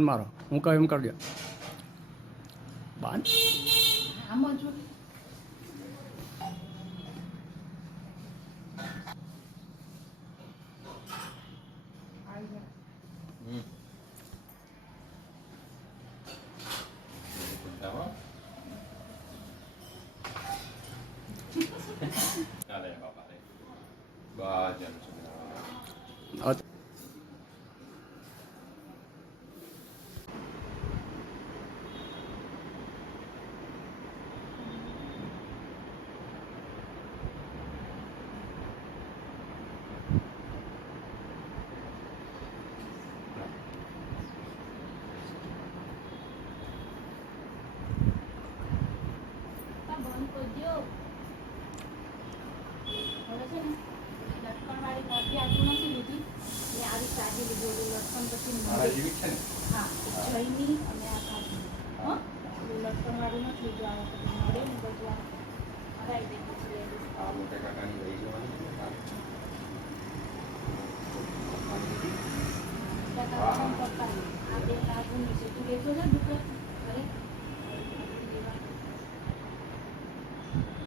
મારો હું કહું એમ કરજો બાન આમાં જો ચાલે બાપા રે બસ જમ બંધ કરજો હવે છે ને લટકણવાળી કોફી આટલું નથી લીધી મેં આવી સાદી લીધી ઓલું લટકણ પછી મારા જેવી છે ને હા જઈની અને આ કાઢી હા ઓલું લટકણવાળું નથી લીધું આ વખતે મળે ને બધું આ હરાઈ દે પછી લઈ લઈશ આ મોટા કાકાની લઈ જવાની છે એટલા કામ કરતા આ બે લાગુ છે તું લેતો જા દુકાન અરે